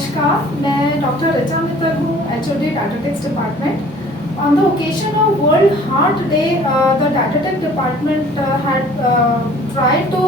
नमस्कार, मैं डॉक्टर ऋचा मित्तल हूँ, HOD Datatex department. On the occasion of World Heart Day, the Datatech department had tried to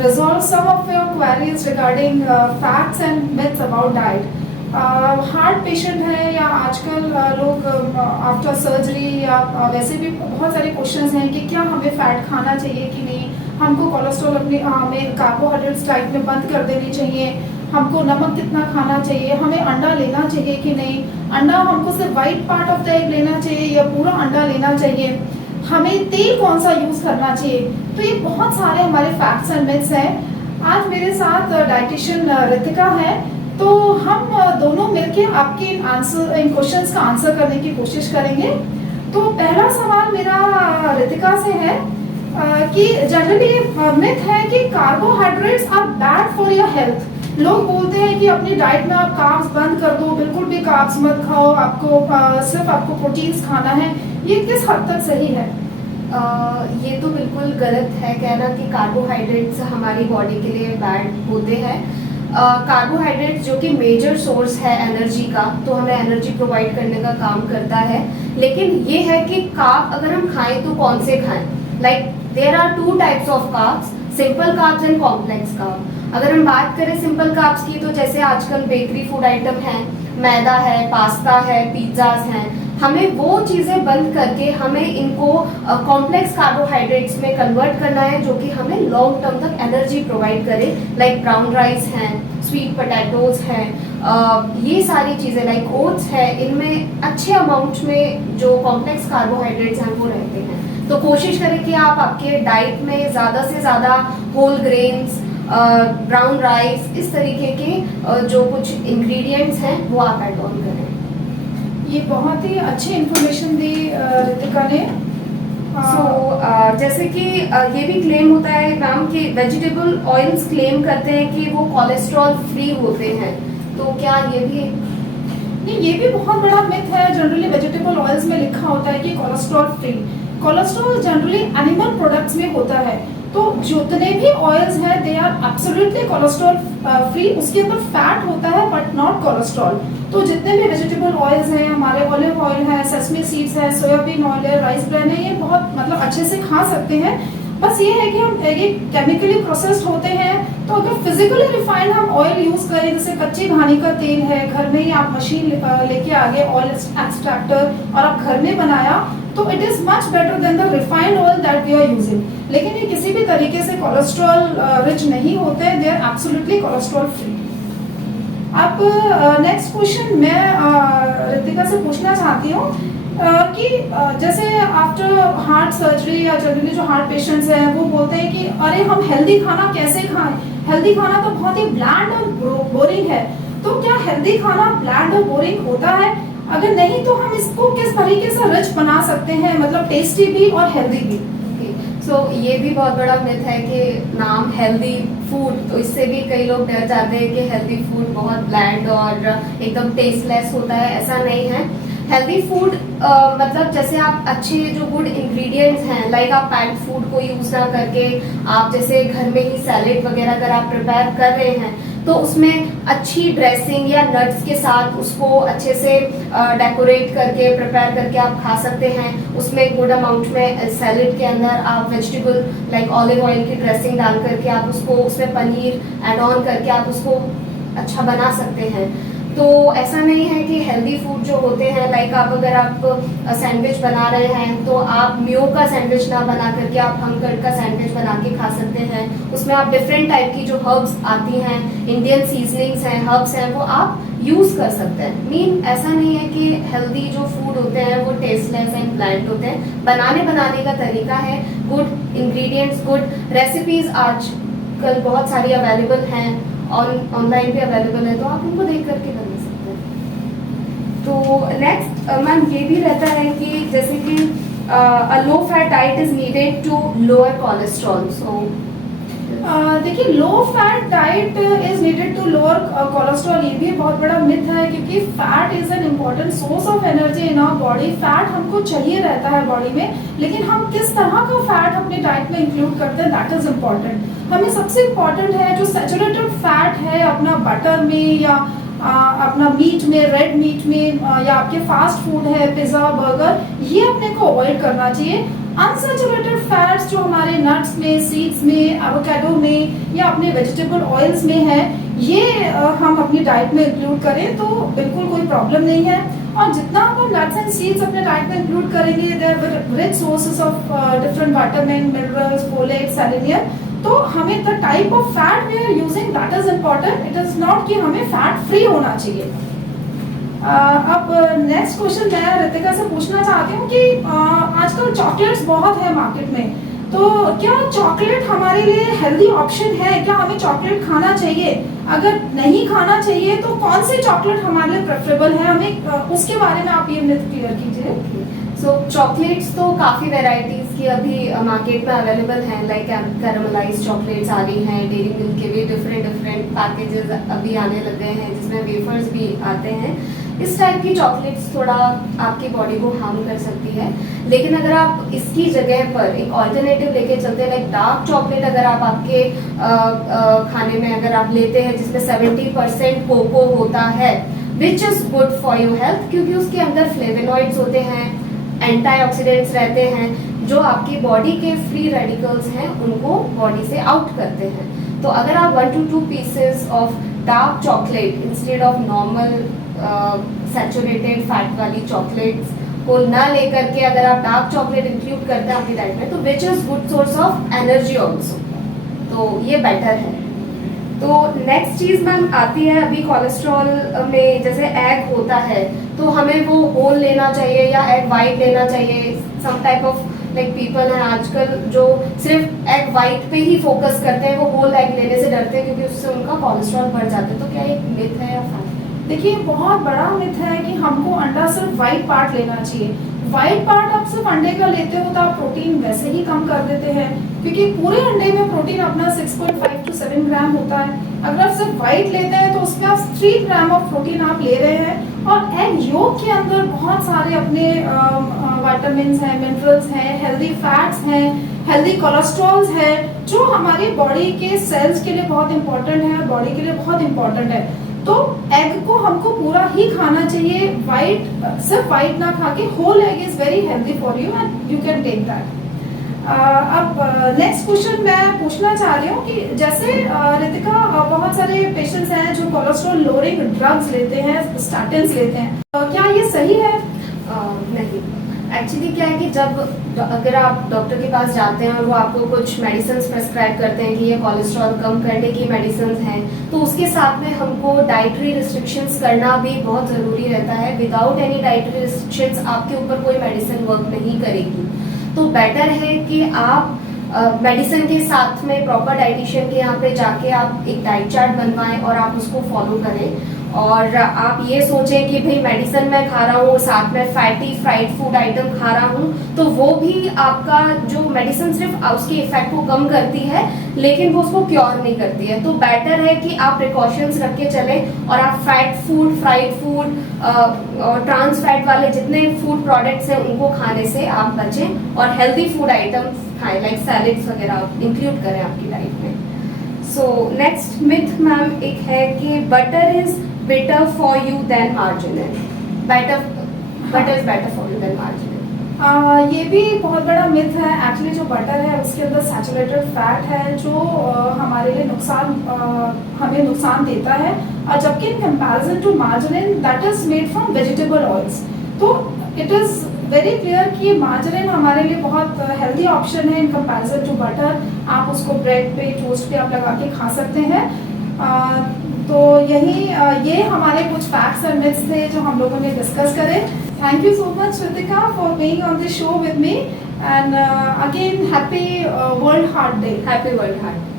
resolve some of your queries regarding facts and myths about diet. Heart patient है या आजकल लोग after surgery या वैसे भी बहुत सारे questions हैं कि क्या हमें फैट खाना चाहिए कि नहीं, हमको कोलेस्ट्रॉल अपने हमें कार्बोहाइड्रेट्स डाइट में बंद कर देनी चाहिए, हमको नमक कितना खाना चाहिए, हमें अंडा लेना चाहिए कि नहीं, अंडा हमको सिर्फ white part of the egg लेना चाहिए या पूरा अंडा लेना चाहिए, हमें तेल कौन सा यूज़ करना चाहिए। तो ये बहुत सारे हमारे फैक्ट्स एंड मिथ्स हैं। आज मेरे साथ डाइटिशियन रितिका है, तो हम दोनों मिलके आपके इन क्वेश्चंस का आंसर करने की कोशिश करेंगे। तो पहला सवाल मेरा रितिका से है कि जनरली मिथ है कि carbohydrates are bad for your health. लोग बोलते हैं कि अपनी डाइट में आप कार्ब्स बंद कर दो, बिल्कुल भी कार्ब्स मत खाओ, सिर्फ आपको प्रोटीन्स खाना है। ये किस हद तक सही है? ये तो बिल्कुल गलत है कहना कि कार्बोहाइड्रेट्स हमारी बॉडी के लिए बैड होते हैं। कार्बोहाइड्रेट जो कि मेजर सोर्स है एनर्जी का, तो हमें एनर्जी प्रोवाइड करने का काम करता है। लेकिन ये है कि कार्ब अगर हम खाएं तो कौन से खाएं। Like there are two types of carbs, simple carbs and complex carb. अगर हम बात करें सिंपल कार्ब्स की, तो जैसे आजकल बेकरी फूड आइटम है, मैदा है, पास्ता है, पिज्जाज हैं, हमें वो चीज़ें बंद करके हमें इनको कॉम्प्लेक्स कार्बोहाइड्रेट्स में कन्वर्ट करना है, जो कि हमें लॉन्ग टर्म तक एनर्जी प्रोवाइड करे। लाइक ब्राउन राइस हैं, स्वीट पोटैटोज हैं, ये सारी चीज़ें लाइक ओट्स है, इनमें अच्छे अमाउंट में जो कॉम्प्लेक्स कार्बोहाइड्रेट्स हैं वो रहते हैं। तो कोशिश करें कि आप आपके डाइट में ज़्यादा से ज़्यादा होल ग्रेन्स, ब्राउन राइस, इस तरीके के जो कुछ इंग्रेडिएंट्स हैं वो आप ऐड ऑन करें। ये बहुत ही अच्छी इन्फॉर्मेशन दी रितिका ने। जैसे कि ये भी क्लेम होता है मैम कि वेजिटेबल ऑयल्स क्लेम करते हैं कि वो कोलेस्ट्रॉल फ्री होते हैं, तो क्या ये भी? नहीं, ये भी बहुत बड़ा मिथ है। जनरली वेजिटेबल ऑयल्स में लिखा होता है कि cholesterol free. Cholesterol generally animal products में होता है, तो जितने भी ऑयल्स हैं they are absolutely cholesterol free. उसके अंदर फैट होता है बट नॉट कोलेस्ट्रॉल। तो जितने भी वेजिटेबल ऑयल्स हैं, हमारे ऑलिव ऑयल है, सेसमी सीड्स है, सोयाबीन ऑयल है, राइस ब्रान है, ये बहुत मतलब अच्छे से खा सकते हैं। बस ये है कि हम ये केमिकली प्रोसेस्ड होते हैं, तो अगर फिजिकली रिफाइंड हम ऑयल यूज करें, जैसे कच्ची घानी का तेल है, घर में ही आप मशीन लेके आ गए ऑयल एक्सट्रैक्टर और आप घर में बनाया, तो it is much better than the refined oil that we are using. लेकिन ये किसी भी तरीके से कोलेस्ट्रॉल रिच नहीं होते, they are absolutely cholesterol free. अब नेक्स्ट क्वेश्चन मैं रितिका से पूछना चाहती हूँ कि जैसे आफ्टर हार्ट सर्जरी या जनरली जो हार्ट पेशेंट्स हैं वो बोलते हैं कि अरे हम हेल्दी खाना कैसे खाएं, हेल्दी खाना तो बहुत ही ब्लैंड और बोरिंग है। तो क्या हेल्दी खाना ब्लैंड और बोरिंग होता है? अगर नहीं तो हम इसको किस तरीके से रिच बना सकते हैं, मतलब टेस्टी भी और हेल्दी भी? सो ये भी बहुत बड़ा मिथ है कि नाम हेल्दी फूड, तो इससे भी कई लोग डर जाते हैं कि हेल्दी फूड बहुत ब्लैंड और एकदम टेस्टलेस होता है। ऐसा नहीं है। हेल्दी फूड मतलब जैसे आप अच्छे जो गुड इंग्रेडिएंट्स हैं, लाइक आप पैक्ड फूड को यूज़ ना करके आप जैसे घर में ही सैलेड वगैरह अगर आप प्रिपेयर कर रहे हैं, तो उसमें अच्छी ड्रेसिंग या नट्स के साथ उसको अच्छे से डेकोरेट करके प्रिपेयर करके आप खा सकते हैं। उसमें गुड अमाउंट में सैलेड के अंदर आप वेजिटेबल लाइक ऑलिव ऑयल की ड्रेसिंग डाल करके आप उसको उसमें पनीर ऐड ऑन करके आप उसको अच्छा बना सकते हैं। तो ऐसा नहीं है कि हेल्दी फूड जो होते हैं, लाइक आप अगर आप सैंडविच बना रहे हैं तो आप म्यो का सैंडविच ना बना करके आप हंकर्ड का सैंडविच बना के खा सकते हैं। उसमें आप डिफरेंट टाइप की जो हर्ब्स आती हैं, इंडियन सीजनिंग्स हैं, हर्ब्स हैं, वो आप यूज़ कर सकते हैं। ऐसा नहीं है कि हेल्दी जो फूड होते हैं वो टेस्टलेस एंड ब्लैंड होते हैं। बनाने का तरीका है, गुड इंग्रेडिएंट्स, गुड रेसिपीज आजकल बहुत सारी अवेलेबल हैं, ऑनलाइन भी अवेलेबल है, तो आप उनको देख करके बना सकते हैं। तो नेक्स्ट मैम ये भी रहता है कि जैसे कि a low fat diet is needed to lower cholesterol. So देखिए, low fat diet is needed to lower cholesterol, ये भी बहुत बड़ा मिथ है, क्योंकि fat is an important source of energy in our body. Fat हमको चाहिए रहता है बॉडी में, लेकिन हम किस तरह का फैट अपने डाइट में इंक्लूड करते हैं, दैट इज इम्पॉर्टेंट। हमें सबसे इम्पॉर्टेंट है जो सैचुरेटेड फैट है अपना बटर में या अपना मीट में, रेड मीट में, या आपके फास्ट फूड है, पिज़्ज़ा, बर्गर, ये अपने को अवॉइड करना चाहिए। अनसैचुरेटेड फैट्स जो हमारे नट्स में, सीड्स में, एवोकाडो में या अपने वेजिटेबल ऑयल्स में है, ये हम अपनी डाइट में इंक्लूड करें तो बिल्कुल कोई प्रॉब्लम नहीं है। और जितना हम नट्स एंड सीड्स अपने डाइट में इंक्लूड करेंगे, they are rich sources of different vitamin, minerals, folate, selenium, तो हमें the type of fat we are using that is important. It is not कि हमें फैट फ्री होना चाहिए। अब नेक्स्ट क्वेश्चन मैं रितिका से पूछना चाहती हूँ कि आजकल चॉकलेट्स बहुत है मार्केट में, तो क्या चॉकलेट हमारे लिए हेल्दी ऑप्शन है? क्या हमें चॉकलेट खाना चाहिए? अगर नहीं खाना चाहिए तो कौन से चॉकलेट हमारे लिए प्रेफरेबल है? हमें उसके बारे में आप ये मिथ क्लियर कीजिए। सो चॉकलेट्स तो काफ़ी वेराइटीज़ की अभी मार्केट में अवेलेबल हैं, लाइक कैरामलाइज चॉकलेट्स आ रही हैं, डेयरी मिल्क के भी डिफरेंट पैकेजेस अभी आने लग गए हैं जिसमें वेफर्स भी आते हैं। इस टाइप की चॉकलेट्स थोड़ा आपकी बॉडी को हार्म कर सकती है, लेकिन अगर आप इसकी जगह पर एक ऑल्टरनेटिव लेके चलते हैं, लाइक डार्क चॉकलेट अगर आप आपके खाने में अगर आप लेते हैं जिसमें 70% कोको होता है, which is good for your health, क्योंकि उसके अंदर फ्लेवोनॉइड्स होते हैं, एंटीऑक्सीडेंट्स रहते हैं जो आपकी बॉडी के फ्री रेडिकल्स हैं उनको बॉडी से आउट करते हैं। तो अगर आप 1 to 2 pieces of dark chocolate instead of normal saturated fat वाली चॉकलेट्स को ना लेकर के अगर आप डार्क चॉकलेट इंक्लूड करते हैं आपकी डाइट में, तो which is good source of energy also, तो ये बेटर है। तो नेक्स्ट चीज़ मैम आती है अभी कोलेस्ट्रॉल में, जैसे एग होता है तो हमें वो होल लेना चाहिए या एग वाइट लेना चाहिए। Some type of like people हैं आजकल जो सिर्फ एग वाइट पे ही फोकस करते हैं, वो होल एग लेने से डरते हैं क्योंकि उससे उनका कोलेस्ट्रॉल बढ़ जाता है। तो क्या एक मिथ है या फैक्ट? देखिए, बहुत बड़ा मिथ है कि हमको अंडा सिर्फ वाइट पार्ट लेना चाहिए। वाइट पार्ट आप सिर्फ अंडे का लेते हो तो आप प्रोटीन वैसे ही कम कर देते हैं, क्योंकि पूरे अंडे में प्रोटीन अपना 6.5 to 7 ग्राम होता है। अगर आप सिर्फ वाइट लेते हैं तो उसमें आप 3 ग्राम ऑफ प्रोटीन आप ले रहे हैं। और एग योक के अंदर बहुत सारे अपने विटामिन हैं, मिनरल्स हैं, हेल्दी फैट्स हैं, हेल्दी कोलेस्ट्रॉल्स है, जो हमारी बॉडी के सेल्स के लिए बहुत इंपॉर्टेंट है, बॉडी के लिए बहुत इंपॉर्टेंट है। तो एग को हमको पूरा ही खाना चाहिए, सिर्फ वाइट ना खा के। Whole egg is very healthy for you and you can take that. अब नेक्स्ट क्वेश्चन मैं पूछना चाह रही हूँ कि जैसे रितिका, बहुत सारे पेशेंट्स हैं जो कोलेस्ट्रॉल लोअरिंग ड्रग्स लेते हैं, स्टैटिन्स लेते हैं, क्या ये सही है? नहीं, एक्चुअली क्या है कि जब अगर आप डॉक्टर के पास जाते हैं और वो आपको कुछ मेडिसिन प्रेस्क्राइब करते हैं कि ये कोलेस्ट्रॉल कम करने की मेडिसिन हैं, तो उसके साथ में हमको डाइटरी रिस्ट्रिक्शंस करना भी बहुत ज़रूरी रहता है। विदाउट एनी डाइटरी रिस्ट्रिक्शंस आपके ऊपर कोई मेडिसिन वर्क नहीं करेगी। तो बेटर है कि आप मेडिसिन के साथ में प्रॉपर डाइटिशियन के यहाँ पे जाके आप एक डाइट चार्ट बनवाएं और आप उसको फॉलो करें। और आप ये सोचें कि भाई मेडिसिन मैं खा रहा हूँ, साथ में फैटी फ्राइड फूड आइटम खा रहा हूँ, तो वो भी आपका जो मेडिसिन सिर्फ उसके इफेक्ट को कम करती है लेकिन वो उसको क्योर नहीं करती है। तो बेटर है कि आप प्रिकॉशंस रख के चलें और आप फैट फूड, फ्राइड फूड और ट्रांस फैट वाले जितने फूड प्रोडक्ट्स हैं उनको खाने से आप बचें और हेल्दी फूड आइटम खाएं, लाइक सैलेड्स वगैरह इंक्लूड करें आपकी डाइट में। सो नेक्स्ट मिथ मैम एक है कि butter is better for you than margarine. Butter is better for you than margarine. ये भी बहुत बड़ा मिथ है। एक्चुअली जो बटर है उसके अंदर सैचुरेटेड फैट है जो हमारे लिए हमें नुकसान देता है, और जबकि in comparison to margarine that is made from vegetable oils, तो इट इज वेरी क्लियर कि मार्जरीन हमारे लिए बहुत हेल्दी ऑप्शन है इन कंपैरिजन टू बटर। आप उसको ब्रेड पे, टोस्ट पे आप लगा के खा सकते हैं। तो ये हमारे कुछ फैक्ट्स एंड मिथ्स थे जो हम लोगों ने डिस्कस करे। Thank you so much Ritika for being on the show with me, and again happy world heart day. Happy world heart.